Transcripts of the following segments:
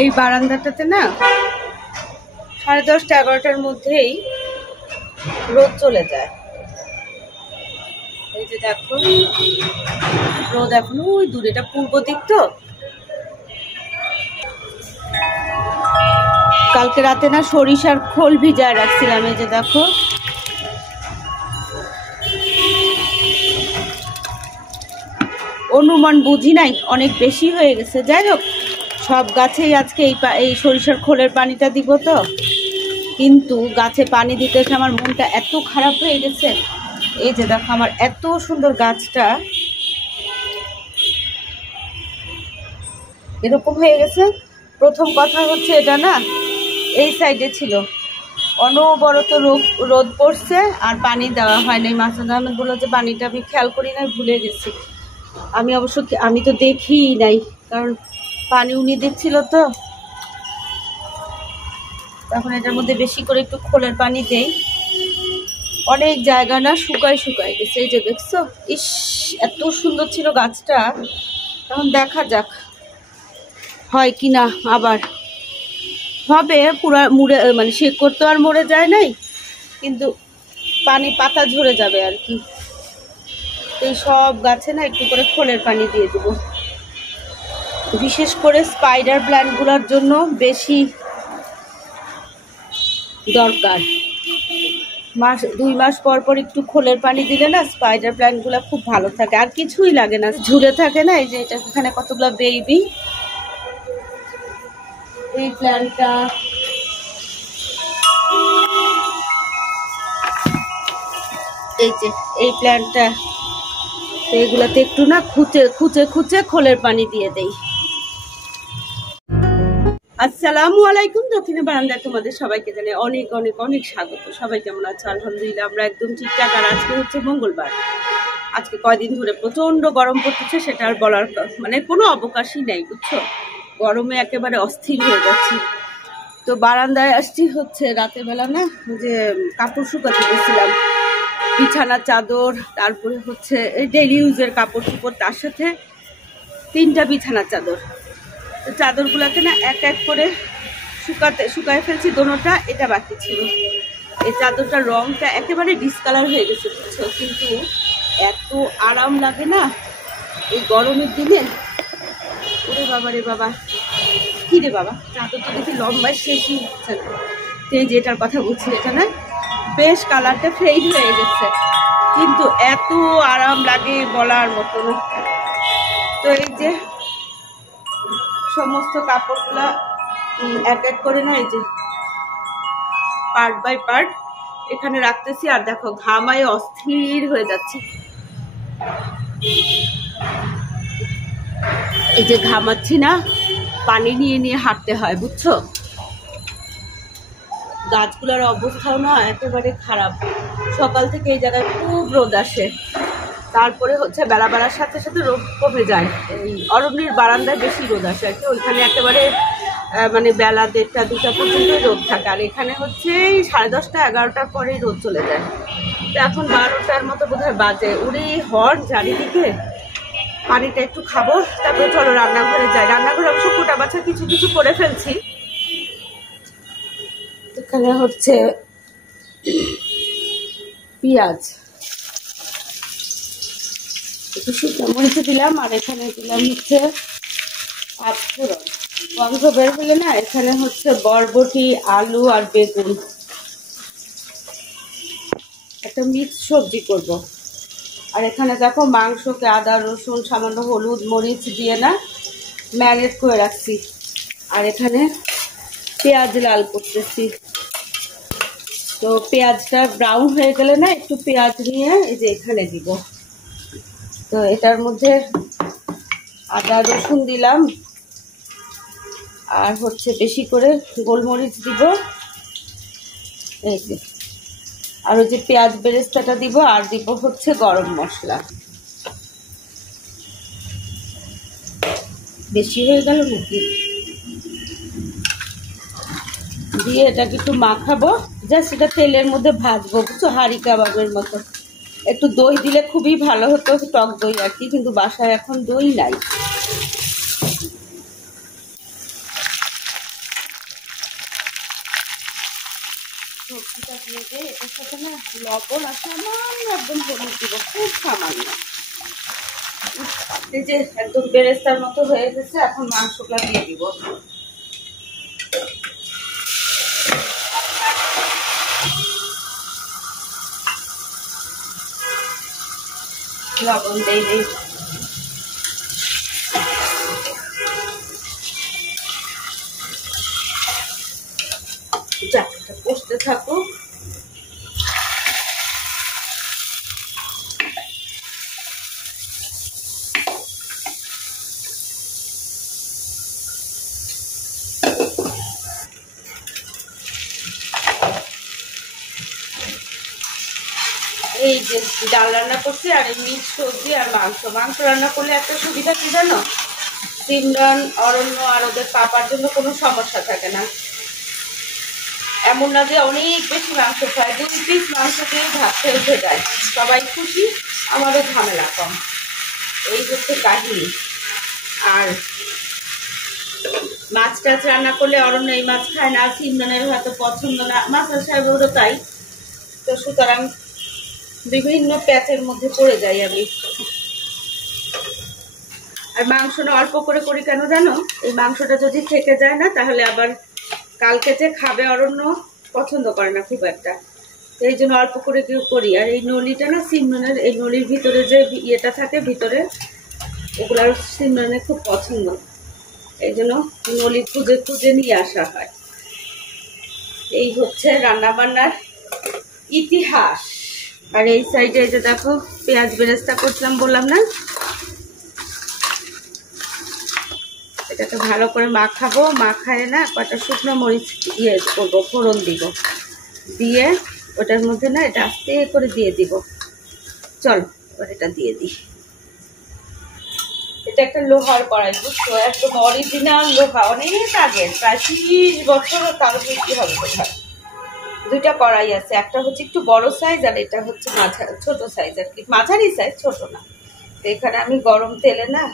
এই বারান্দাটাতে না 10:30 11টার মধ্যেই রোদ চলে যায়। এই যে দেখো রোদ এখন ওই দূরে, এটা পূর্ব দিক তো। কালকে রাতে না সরিষার খোল ভিজায় রাখছিলাম, এই যে দেখো। অনুমান বুঝি নাই, অনেক বেশি হয়ে গেছে। যাই হোক, সব গাছেই আজকে এই সরিষার খোলের পানিটা দিব তো, কিন্তু গাছে পানি দিতে এসে আমার মনটা এত খারাপ হয়ে গেছে। এই যে দেখো আমার এত সুন্দর গাছটা এরকম হয়ে গেছে। প্রথম কথা হচ্ছে এটা না এই সাইডে ছিল, অনবরত রোদ পড়ছে আর পানি দেওয়া হয় নাই। মাসুদ আহমেদ বললো যে পানিটা আমি খেয়াল করি নাই, ভুলে গেছি। আমি তো দেখিই নাই, কারণ পানি উনি দিচ্ছিল তো। তখন এটার মধ্যে বেশি করে একটু খোলের পানি দেই। অনেক জায়গা না শুকায় গেছে, এই যে দেখছো। ইস, এত সুন্দর ছিল গাছটা। এখন দেখা যাক হয় কি না। আবার হবে পুরা মুড়ে, মানে শেকড় তো আর মরে যায় নাই, কিন্তু পাতা ঝরে যাবে আর কি। এই সব গাছে না একটু করে খোলের পানি দিয়ে দেবো, বিশেষ করে স্পাইডার প্ল্যান্টগুলোর জন্য বেশি দরকার। 2 মাস পর পর একটু খোলের পানি দিলে না স্পাইডার প্ল্যান্টগুলো খুব ভালো থাকে, আর কিছুই লাগে না, ঝুলে থাকে না। এই যে এটা এখানে কতগুলো বেবি। এই প্ল্যান্টটা এই প্ল্যান্টটা এইগুলাতে একটু না খুঁচে খোলের পানি দিয়ে দেই। আসসালামু আলাইকুম। দক্ষিণে বারান্দায় তোমাদের সবাইকে জানাই অনেক অনেক অনেক স্বাগত। সবাই কেমন আছো? আলহামদুলিল্লাহ আমরা একদম ঠিকঠাক। আর আজকে হচ্ছে মঙ্গলবার। আজকে কয়দিন ধরে প্রচন্ড গরম পড়তেছে, সেটা আর বলার মানে কোনো অবকাশই নেই, বুঝছো। গরমে একেবারে অস্থির হয়ে যাচ্ছি। তো বারান্দায় আসছি হচ্ছে রাতের বেলা না, যে কাপড় শুকাতে গেছিলাম, বিছানা চাদর, তারপরে হচ্ছে ডেইলি ইউজের কাপড় চোপড়, তার সাথে 3টা বিছানা চাদর। তো চাদরগুলোকে না এক এক করে শুকায় ফেলছি দোনোটা। এটা বাকি ছিল। এই চাদরটার রংটা একেবারে ডিসকালার হয়ে গেছে, বুঝছো। কিন্তু এত আরাম লাগে না এই গরমের দিনে। ওরে বাবা রে বাবা, কি রে বাবা, চাদরটা দেখি লম্বায় শেষই হচ্ছে না। এই যে এটার কথা বলছি, এটা না বেশ কালারটা ফেড হয়ে গেছে, কিন্তু এত আরাম লাগে বলার মতো না। তো এই যে সমস্ত কাপড়গুলা এক এক করে না, এই যে পার্ট বাই পার্ট এখানে রাখতেছি। আর দেখো ঘামায় অস্থির হয়ে যাচ্ছে। এই যে ঘামাচ্ছি না, পানি নিয়ে হাঁটতে হয়, বুঝছো। গাছগুলোর অবস্থাও না একেবারে খারাপ। সকাল থেকে এই জায়গায় খুব রোদ আসে, তারপরে হচ্ছে বেলার সাথে সাথে রোদ কমে যায়। এই অরণ্যের বারান্দায় বেশি রোদ আসে আর কি। ওইখানে একেবারে মানে বেলা 1টা 2টা পর্যন্ত রোদ থাকে, আর এখানে হচ্ছে 10:30 11টার পরেই রোদ চলে যায়। তো এখন 12টার মতো বোধহয় বাজে। উড়ে হট চারিদিকে। পানিটা একটু খাবো, তারপরে চলো রান্নাঘরে যাই। রান্নাঘরে অবশ্য কোটা বাছা কিছু করে ফেলছি। এখানে হচ্ছে পেঁয়াজ, একটু শুকনো মরিচে দিলাম, আর এখানে দিলাম হচ্ছে পাঁচফোড়ন। গন্ধ বের হলে না এখানে হচ্ছে বরবটি, আলু আর বেগুন, একটা মিক্স সবজি করব। আর এখানে দেখো মাংসকে আদা রসুন সামান্য হলুদ মরিচ দিয়ে না ম্যারিনেট করে রাখছি। আর এখানে পেঁয়াজ লাল করতেছি। তো পেঁয়াজটা ব্রাউন হয়ে গেলে না একটু পেঁয়াজ নিয়ে এই যে এখানে দিব। তো এটার মধ্যে আদা রসুন দিলাম, আর হচ্ছে বেশি করে গোলমরিচ দিব, এই যে। আর ওই যে পেঁয়াজ বেরেস্তাটা দিব, আর দিব হচ্ছে গরম মশলা। বেশি হয়ে গেল নাকি? দিয়ে এটাকে একটু মাখাবো, জাস্ট এটা তেলের মধ্যে ভাজবো, বুঝছো, হাঁড়ি কাবাবের মতো। একটু দই দিলে খুবই ভালো হতো, টক দই আর কি, কিন্তু বাসায় এখন দই নাই। সবজিটা দিয়ে দিয়ে এটার সাথে না লবণ আর সামান্য একদম হলুদ দিব, খুব সামান্য। এই যে একদম বেরেস্তার মতো হয়ে গেছে, এখন মাংসটা দিয়ে দিব। লবণ দিয়ে দিই, চাকরিটা কষতে থাকো। এই যে ডাল রান্না করছি আর এই মিক্স সবজি আর মাংস রান্না করলে একটা সুবিধা কি জানো, সিমরান, অরণ্য আর ওদের পাপার জন্য কোনো সমস্যা থাকে না। এমন না যে অনেক বেশি মাংস খায়, 2 পিস মাংস দিয়ে ভাত খেয়ে উঠে যায়, সবাই খুশি, আমাদের ঝামেলা কম। এই হচ্ছে কাহিনী। আর মাছ টাছ রান্না করলে অরণ্য এই মাছ খায় না, সিমরানের হয়তো পছন্দ না, মাস্টার সাহেবেরও তাই। তো সুতরাং বিভিন্ন প্যাচের মধ্যে পড়ে যাই আমি। আর মাংস না অল্প করে করি কেন জানো, এই মাংসটা যদি থেকে যায় না তাহলে আবার কালকে যে খাবে অরণ্য পছন্দ করে না খুব একটা, এই জন্য অল্প করে কেউ করি। আর এই নলিটা না সিমরানের, এই নলির ভিতরে যে ইয়েটা থাকে ভিতরে, ওগুলো সিমরানের খুব পছন্দ, এই জন্য নলি খুঁজে খুঁজে নিয়ে আসা হয়। এই হচ্ছে রান্না বান্নার ইতিহাস। আর এই সাইডে এই যে দেখো পেঁয়াজ বেরেস্তা করছিলাম বললাম না, এটাকে ভালো করে মাখাবো, মাখায় না কটা শুকনো মরিচ ইয়ে করবো, ফোড়ন দিব, দিয়ে ওটার মধ্যে না এটা আস্তে করে দিয়ে দিব। চলো এবার এটা দিয়ে দিই। এটা একটা লোহার কড়াই, বুঝছো, একদম অরিজিনাল লোহা, অনেক আগে, প্রায় 30 বছর তার বেশি হবে কোথায়। 2টা কড়াই আছে, একটা হচ্ছে একটু বড় সাইজ আর এটা হচ্ছে ছোট সাইজ, আর কি মাঝারি সাইজ, ছোট না। তো এখানে আমি গরম তেলে না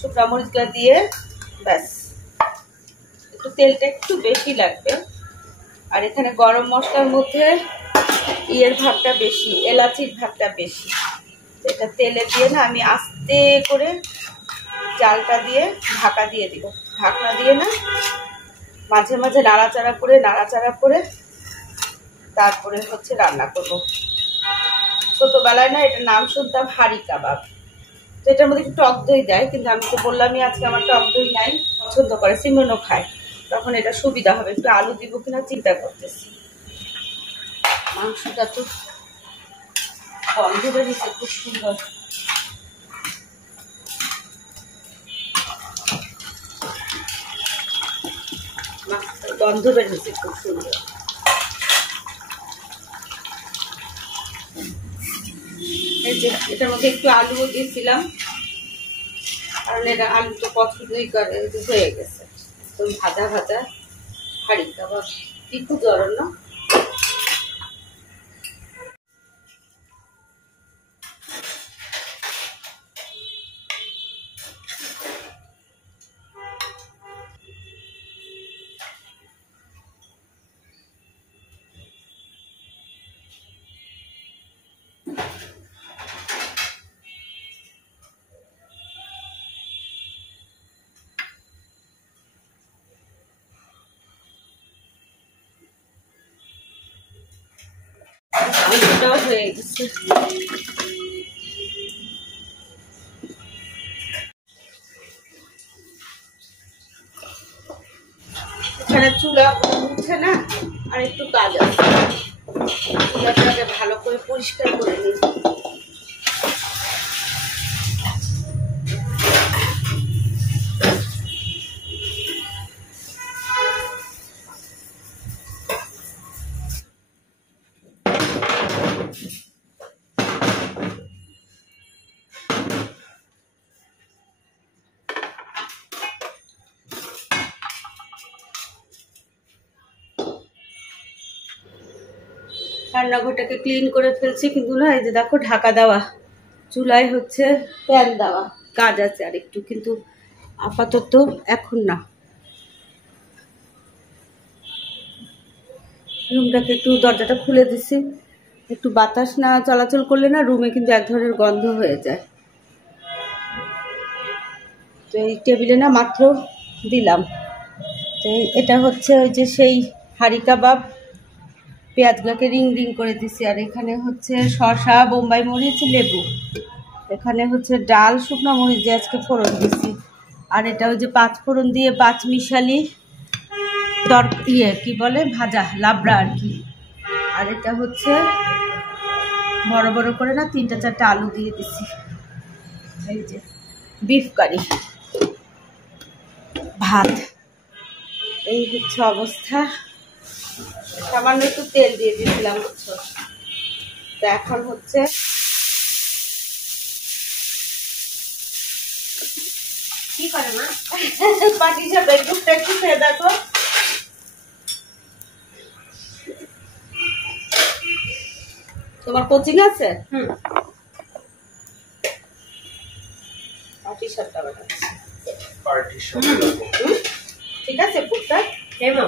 শুকনো মরিচগুলো দিয়ে, ব্যাস একটু তেলটা একটু বেশি লাগবে। আর এখানে গরম মশলার মধ্যে ইয়ের ভাগটা বেশি, এলাচির ভাগটা বেশি। এটা তেলে দিয়ে না আমি আস্তে করে জালটা দিয়ে ঢাকা দিয়ে দিব, ঢাকনা দিয়ে না মাঝে মাঝে নাড়াচাড়া করে তারপরে হচ্ছে রান্না করব। ছোটবেলায় না এটার নাম শুনতাম হাঁড়ি কাবাব। তো এটার মধ্যে একটু টক দই দেয়, কিন্তু আমি তো বললামই আজকে আমার টক দই নাই, পছন্দ করে, সিমনও খায়, তখন এটা সুবিধা হবে। একটু আলু দিব কিনা চিন্তা করতেছি। মাংসটা তো গন্ধ বেরিয়েছে খুব সুন্দর। গন্ধ বেরিয়েছে খুব সুন্দর। এই যে এটার মধ্যে একটু আলুও দিয়েছিলাম, কারণ এটা আলু তো পছন্দই করে, হয়ে গেছে একদম ভাজা ভাজা হাঁড়ি কাবাব। কি খুব জরুর না। আলুটাও হয়ে গেছে। এখানে চুলা উঠছে না, আর একটু কাজ আছে, চুলাটাকে ভালো করে পরিষ্কার করে নিই। রান্নাঘরটাকে ক্লিন করে ফেলছি, কিন্তু না এই যে দেখো ঢাকা দেওয়া, চুলায় হচ্ছে প্যান দেওয়া, কাজ আছে আর একটু, কিন্তু আপাতত এখন না। রুমটাকে একটু দরজাটা খুলে দিছি, একটু বাতাস না চলাচল করলে না রুমে কিন্তু এক ধরনের গন্ধ হয়ে যায়। তো এই টেবিলে না মাত্র দিলাম। তো এটা হচ্ছে ওই যে সেই হাঁড়ি কাবাব, পেঁয়াজগুলোকে রিং রিং করে দিছি। আর এখানে হচ্ছে শসা, বোম্বাই মরিচ, লেবু। এখানে হচ্ছে ডাল, শুকনো মরিচ দিয়ে আজকে ফোড়ন দিছি। আর এটা ওই যে 5 ফোড়ন দিয়ে 5 মিশালি কি বলে ভাজা লাবড়া আর কি। আর এটা হচ্ছে বড় বড় করে না 3টা 4টা আলু দিয়ে দিছি। এই যে বিফ কারি, ভাত, এই হচ্ছে অবস্থা। সামান্য একটু তেল দিয়ে দিয়েছিলাম বুঝছো। তো এখন হচ্ছে কি করে না পাটি সাপটা একটু খেয়ে দেখো। তোমার কোচিং আছে? পাটি সাপটা বানাচ্ছি। ঠিক আছে পুটটা হেমা।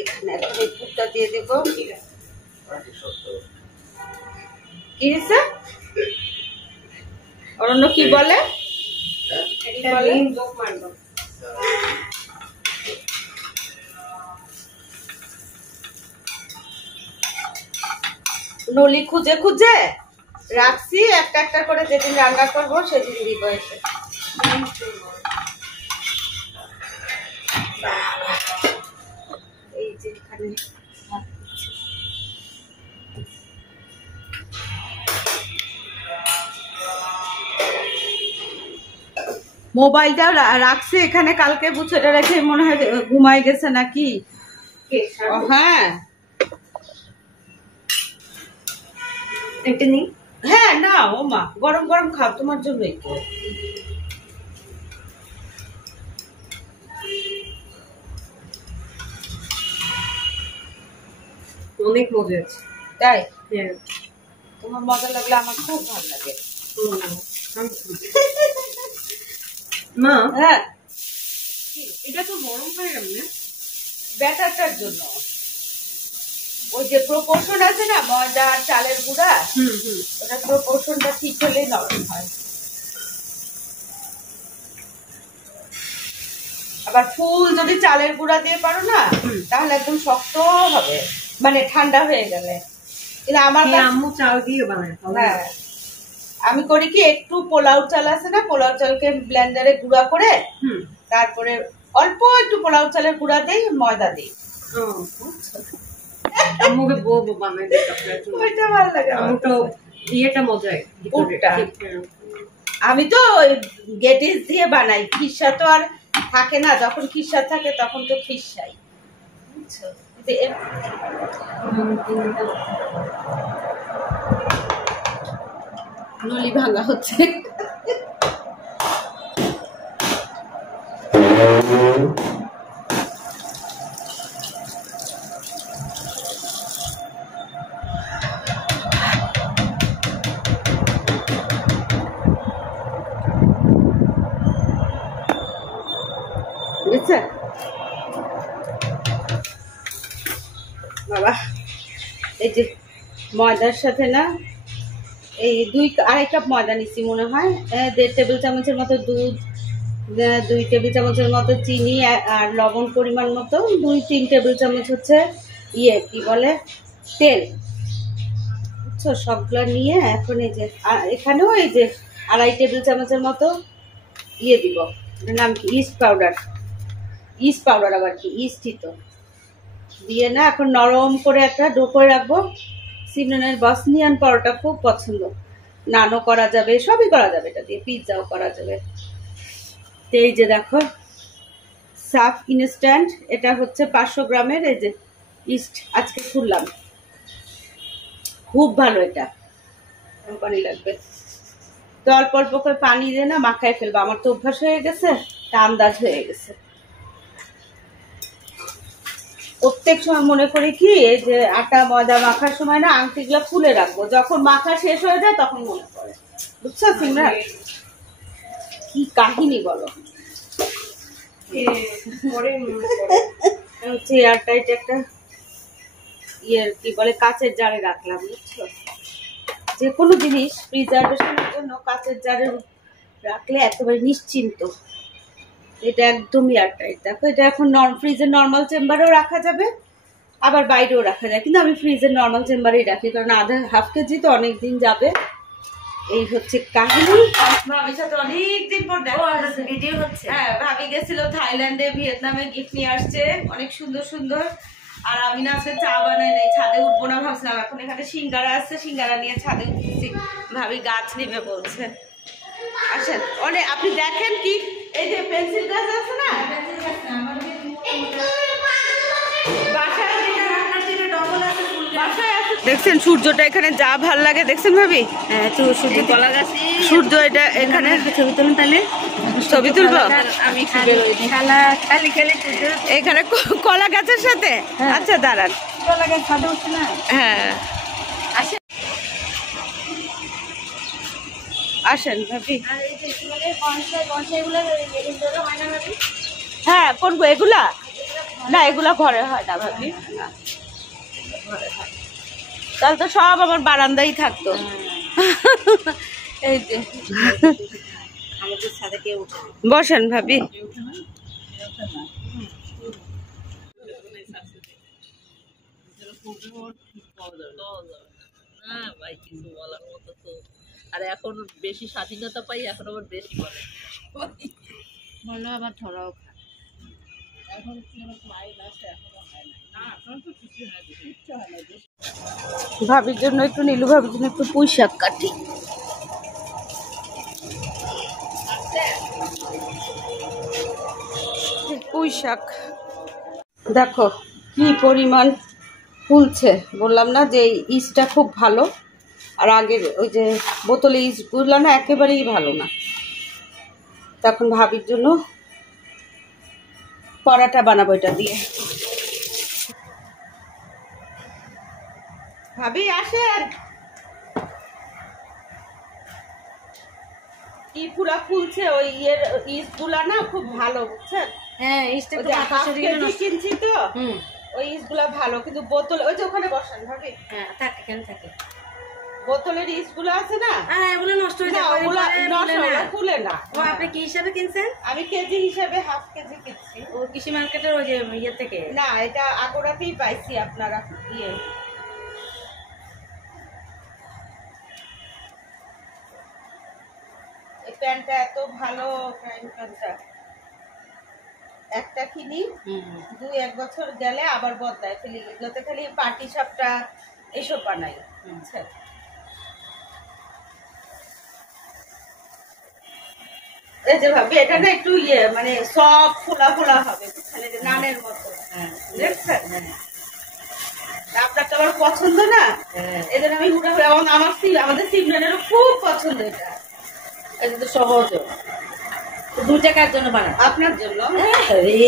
এখানে এখন এই পুটটা দিয়ে দেবো। কি হয়েছে অরণ্য, কি বলে? নলি খুঁজে খুঁজে রাখছি, একটা একটা করে যেদিন রান্না করবো সেদিন দিব এসে। এই যে এখানে মোবাইলটা রাখছে এখানে, কালকে বুঝেটা রেখে মনে হয় ঘুমাই গেছে নাকি। হ্যাঁ এটা নি, হ্যাঁ না ও মা গরম গরম খাও, তোমার জন্যই তো। অনেক মজা আছে তাই? হ্যাঁ তোমার মজা লাগলে আমার খুব ভালো লাগে। মা হ্যাঁ এটা তো গরম হয়ে গেল না ব্যাটারটার জন্য। ওই যে প্রপোর্শন আছে না ময়দা আর চালের গুঁড়া, ওটা প্রপোর্শনটা ঠিক হলেই নরম হয়। আবার ফুল যদি চালের গুঁড়া দিয়ে পারো না তাহলে একদম শক্ত হবে, মানে ঠান্ডা হয়ে গেলে। কিন্তু আমার আম্মু চাল দিয়ে বানায়। হ্যাঁ আমি করি কি, একটু পোলাও চাল আছে না, পোলাও চালকে ব্লেন্ডারে গুঁড়া করে তারপরে অল্প একটু পোলাও চালের গুঁড়া দেই, ময়দা দিই। আম্মুকে বলবো বানাই দিতে, ওইটা ভালো লাগে। আমার তো ইয়েটা মজাই পুরটা। আমি তো গেটিস দিয়ে বানাই, খিসা তো আর থাকে না, যখন খিসা থাকে তখন তো খিসাই, বুঝছো। নলি ভাঙা হচ্ছে। বুঝছে বাবা, এই যে ময়দার সাথে না এই 2-2.5 কাপ ময়দা নিচ্ছি মনে হয়, 1.5 টেবিল চামচের মতো দুধ, 2 টেবিল চামচের মতো চিনি, আর লবণ পরিমাণ মতো 2-3 টেবিল চামচ হচ্ছে কি বলে তেল, বুঝছো। সবগুলো নিয়ে এখন এই যে এখানেও এই যে 2.5 টেবিল চামচের মতো দিব, নাম কি ইস্ট পাউডার, আবার কি ইস্টই তো দিয়ে না এখন নরম করে একটা ডো করে রাখবো। সিমরানের বসনিয়ান পরোটা খুব পছন্দ, নানও করা যাবে, সবই করা যাবে এটা দিয়ে, পিৎজাও করা যাবে। তো এই যে দেখো সাফ ইনস্ট্যান্ট, এটা হচ্ছে 500 গ্রামের এই যে ইস্ট আজকে খুললাম, খুব ভালো, এটা কোম্পানি লাগবে। তো অল্প অল্প করে পানি দিয়ে না মাখায় ফেলবো, আমার তো অভ্যাস হয়ে গেছে, তা আন্দাজ হয়ে গেছে। প্রত্যেক সময় মনে করি কি এই যে আটা ময়দা মাখার সময় না আংটিগুলো খুলে রাখবো, যখন মাখা শেষ হয়ে যায় তখন মনে পড়ে। বুঝছো সিমরান, কি কাহিনী বলো। এয়ারটাইট একটা কি বলে কাচের জারে রাখলাম, বুঝছো। যে কোনো জিনিস প্রিজার্ভেশনের জন্য কাচের জারে রাখলে একেবারে নিশ্চিন্ত। এটা একদম এয়ারটাইট। দেখো এটা এখন ফ্রিজের নর্মাল চেম্বারেও রাখা যাবে, আবার বাইরেও রাখা যায়, কিন্তু আমি ফ্রিজের নর্মাল চেম্বারেই রাখি, কারণ হাফ কেজি তো অনেক দিন যাবে। এই হচ্ছে কাহিনী। ভাবির সাথে অনেকদিন পর দেখা ভিডিও হচ্ছে। হ্যাঁ, ভাবি গেছিল থাইল্যান্ডে, ভিয়েতনামে, গিফট নিয়ে আসছে অনেক সুন্দর সুন্দর। আর আমি না আজকে চা বানাই নাই, ছাদে উঠবো না ভাবছিলাম, এখন এখানে সিঙ্গারা আছে, সিঙ্গারা নিয়ে ছাদে উঠছি। ভাবি গাছ নেবে বলছে। আসেন অনেক, আপনি দেখেন কি এই যে পেন্সিল গাছ আছে না, দেখছেন সূর্যটা এখানে যা ভাল লাগে, দেখছেন ভাবি। হ্যাঁ, তো সূর্য কলা গাছ, সূর্য এটা এখানে ছবি তুলুন, তাহলে ছবি তুলবো আমি এখানে কলা গাছের সাথে। আচ্ছা দাঁড়ান, কলা গাছ ছাদে উঠছে না। হ্যাঁ আসেন ভাবি। হ্যাঁ করবো এগুলা, না এগুলা ঘরে হয় না ভাবি, তাহলে তো সব আমার বারান্দাই থাকতো। এই যে বসেন ভাবি। আর এখন বেশি স্বাধীনতা পাই, এখন আবার বেশি বলে বলো আবার ধরাও। এখন ভাবির জন্য একটু, নীলু ভাবির জন্য একটু পুঁই শাক কাটি। পুঁই শাক দেখো কি পরিমাণ ফুলছে, বললাম না যে ইস্টটা খুব ভালো, আর আগের ওই যে বোতলে ইস্টগুলো না একেবারেই ভালো না। তখন ভাবির জন্য পরাটা বানাবো এটা দিয়ে। ভাবি আসেন, কি ফুলা ফুলছে, ওই ইস্ট গুলা না খুব ভালো, বুঝছেন। হ্যাঁ, কিনছি তো ওই ইস্ট গুলা ভালো, কিন্তু বোতল ওই যে ওখানে বসান ভাবি। হ্যাঁ থাকে, কেন থাকে, বোতলের ইস্ট গুলো আছে না, এগুলো নষ্ট হয়ে যায়, ফুলে না। ও আপনি কি হিসাবে কিনছেন? আমি কেজি হিসাবে হাফ কেজি কিনছি। ও কৃষি মার্কেটের ওই যে ইয়ে থেকে? না, এটা আগোড়াতেই পাইছি আপনারা ইয়ে। এই প্যান্টটা এত ভালো, প্যান্টটা একটা কিনি, 2-1 বছর গেলে আবার বদলায় ফেলি, এগুলোতে খালি পার্টি সাপটা এসব বানাই। আচ্ছা এই যে ভাবি এটা না একটু ইয়ে মানে সব ফোলা ফোলা হবে, বুঝছেন, যে নানের মতো। দেখছেন, আপনার তো আমার পছন্দ না, এদের আমি উঠা, এবং আমাদের সিমরানেরও খুব পছন্দ এটা। এটা তো সহজ, 2 টাকার জন্য বানান, আপনার জন্য।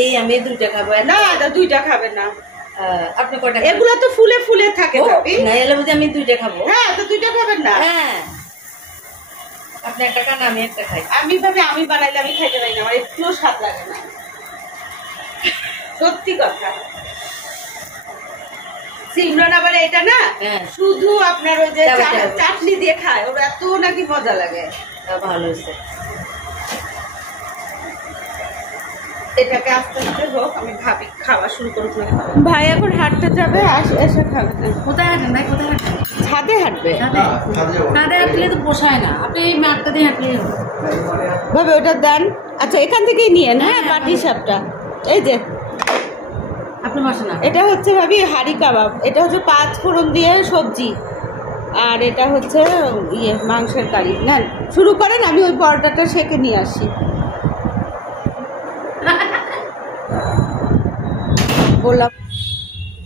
এই আমি 2 টাকা খাবো না, 2 টাকা খাবেন না আপনি কয়টা? এগুলো তো ফুলে ফুলে থাকে ভাবি। না এলে বুঝি আমি 2 টাকা খাবো। হ্যাঁ, তো 2 টাকা খাবেন না। হ্যাঁ, আপনি একটা খান, আমি একটা খাই। আমি ভাবি আমি বানাইলে আমি খাইতে পারি না, আমার একটুও স্বাদ লাগে না, সত্যি কথা। সিমরান আবার এটা না শুধু আপনার ওই যে চাটনি দিয়ে খায়, ওর এত নাকি মজা লাগে। ভালো হয়েছে, এটাকে আস্তে আস্তে হোক, আমি ভাবি খাওয়া শুরু করব। ভাই এখন হাঁটতে যাবে, এসে খাবে। কোথায় হাঁটেন ভাই, কোথায় হাঁটেন? ছাদে হাঁটবে। ছাদে হাঁটলে তো পোষায় না, আপনি এই মাঠটা দিয়ে হাঁটলে ভাবে ওটা দেন। আচ্ছা এখান থেকেই নিয়ে না, পাটি সাপটা এই যে আপনি বসে না। এটা হচ্ছে ভাবি হাঁড়ি কাবাব, এটা হচ্ছে 5 ফোড়ন দিয়ে সবজি, আর এটা হচ্ছে ইয়ে মাংসের কারি। নেন শুরু করেন, আমি ওই পরোটাটা সেকে নিয়ে আসি। বললাম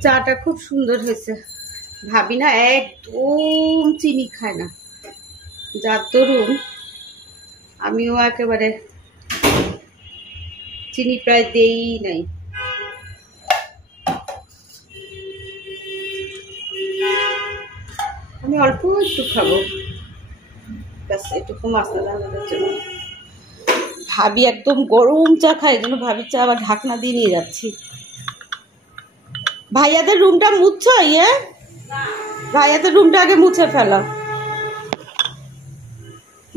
চাটা খুব সুন্দর হয়েছে। ভাবি না একদম চিনি খায় না, যার দরুন আমিও একেবারে চিনি প্রায় দেই নাই। আমি অল্প একটু খাবো, ব্যাস এটুকু মশলা আমাদের জন্য। ভাবি একদম গরম চা খায়, যেন ভাবির চা আবার ঢাকনা দিয়ে নিয়ে যাচ্ছি। ভাইয়াদের রুমটা মুছছো? ইয়ে ভাইয়াদের রুমটা আগে মুছে ফেলো।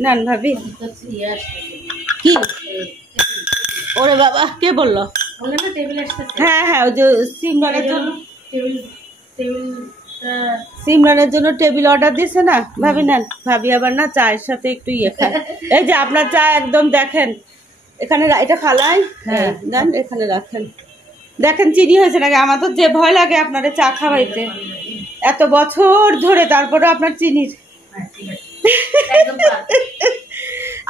নেন ভাবি। কি ওরে বাবা, কে বললো? হ্যাঁ হ্যাঁ, ওই যে সিমরানের জন্য টেবিল অর্ডার দিয়েছে না ভাবি। নেন ভাবি আবার না চায়ের সাথে একটু ইয়ে খায়। এই যে আপনার চা একদম দেখেন এখানে, এটা ফালাই, হ্যাঁ দেন এখানে রাখেন। দেখেন চিনি হয়েছে নাকি? আমার তো যে ভয় লাগে আপনারে চা খাওয়াইতে এত বছর ধরে, তারপরে আপনার চিনির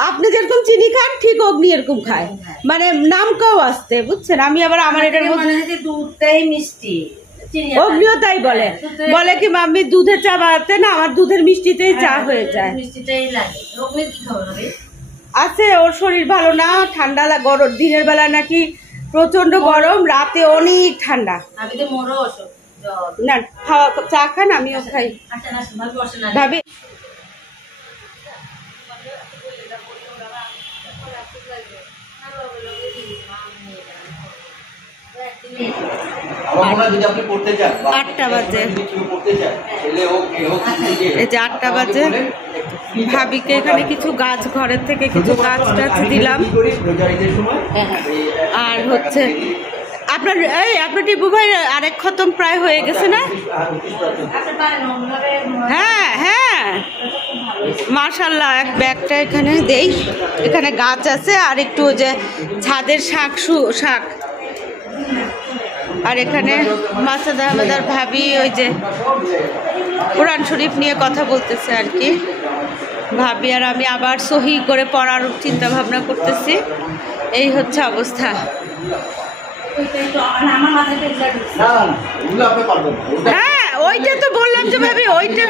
আপনি যেরকম চিনি খান ঠিক অগ্নি এরকম খায়, মানে নাম কেউ আসতে, বুঝছেন? আমি আবার আমার এটার মধ্যে দুধটাই মিষ্টি, অগ্নিও তাই বলে, বলে কি মাম্মি দুধের চা বানাতে না, আমার দুধের মিষ্টিতেই চা হয়ে যায়। মিষ্টিটাই লাগে। অগ্নির কি খবর হবে? আছে, ওর শরীর ভালো না, ঠান্ডা গরম, দিনের বেলা নাকি প্রচন্ড গরম, রাতে অনেক ঠান্ডা। আমি তো মোরও অসুখ না খাওয়া চা খান, আমিও খাই। ভাবি আটটা বাজে, এই যে 8টা বাজে। ভাবিকে এখানে কিছু গাছ, ঘরের থেকে কিছু গাছ টাছ দিলাম। আর হচ্ছে আপনার আপনার টিপু ভাই আরেক খতম প্রায় হয়ে গেছে না? হ্যাঁ হ্যাঁ মাশাআল্লাহ। এক ব্যাগটা এখানে দেই, এখানে গাছ আছে, আর একটু ওই যে ছাদের শাক আর এখানে মাসাদ আহমেদার ভাবি ওই যে কোরআন শরীফ নিয়ে কথা বলতেছে আর কি। ভাবি আর আমি আবার সহি করে পড়ার চিন্তা ভাবনা করতেছি। এই হচ্ছে অবস্থা। হ্যাঁ ওইটা তো বললাম যে ভাবি, ওইটা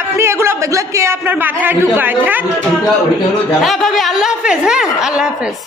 আপনি এগুলো কে আপনার মাথায় ঢুকায়? হ্যাঁ ভাবি, আল্লাহ হাফেজ। হ্যাঁ আল্লাহ হাফেজ।